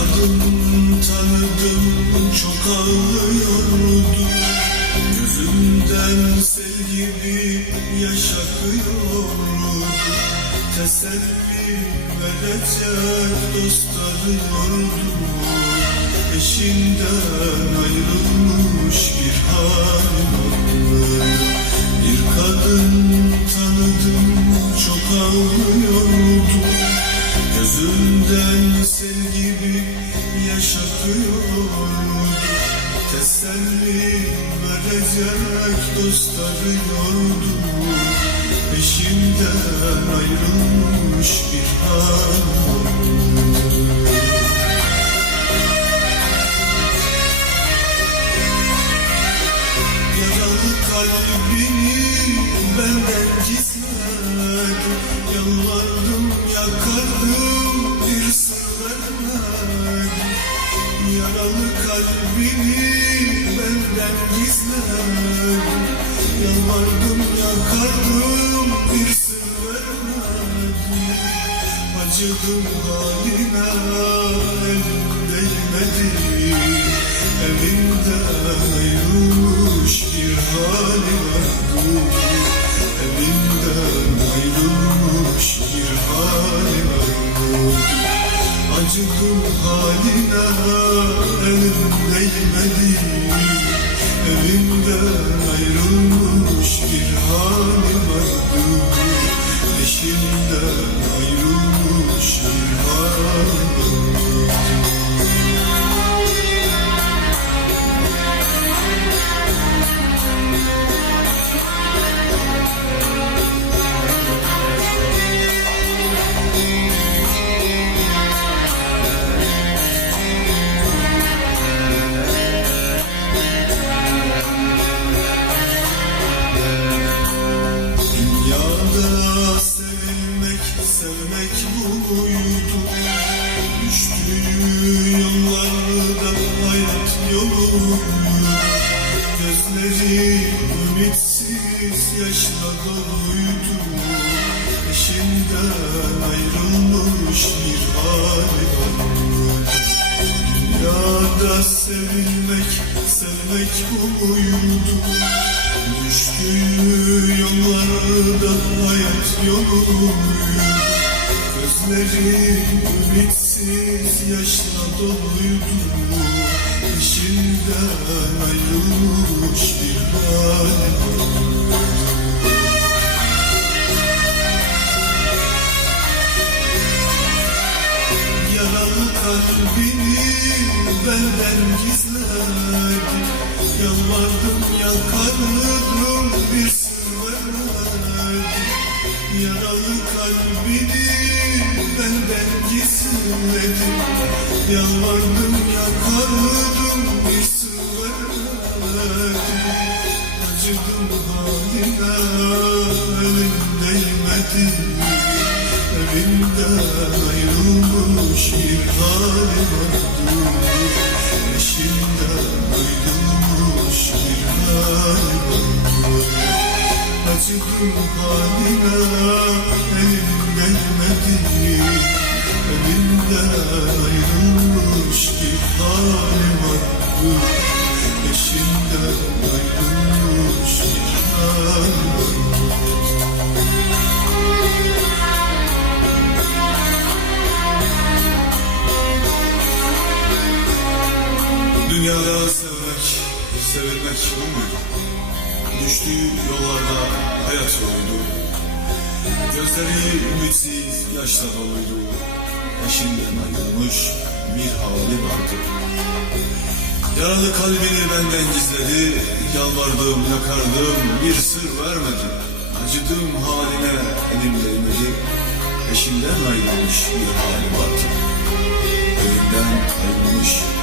Tanıdım tanıdım çok ağlıyordu. Gözümden sel gibi yaş akıyordu Teselli verecek dost arıyordu Eşinden ayrılmış bir hali vardı. Bir kadın tanıdım çok ağlıyordu. Yaş akıyordu Teselli verecek dostları yordu Eşinden ayrılmış bir halim Yaralı kalbini benden gizledi Yalvardım yakardım bir sır kalbini benden gizledi Yalvardım yakardım bir sır vermedi Acıdım haline elim değmedi Evinden ayrılmış bir hali vardı Evinden ayrılmış bir Acıdım haline elim değmedi Eşinden ayrılmış bir vardı Dünyada sevilmek, sevmek buydu Düştüğü yollarda hayat yolu Gözleri ümitsiz yaşla doluydu. İşinden ayrılmış bir hali kalbini benden gizledi Yalvardım yakardım bir vermedi Yaralı kalbini benden gizledi Yalvardım yakardım ayrılmış bir hali vardı Eşinden ayrılmış bir hali vardı Acıdım haline elim değmedi Evinden ayrılmış bir hali vardı Eşinden ayrılmış Dünyada sevmek, sevilmek bu muydu? Düştüğü yollarda hayat yoluydu. Gözleri ümitsiz, yaşla doluydu. Eşinden ayrılmış bir hali vardı. Yaralı kalbini benden gizledi, yalvardım, yakardım, bir sır vermedi. Acıdığım haline elim değmedi, eşinden ayrılmış bir hali vardı. Elimden ayrılmış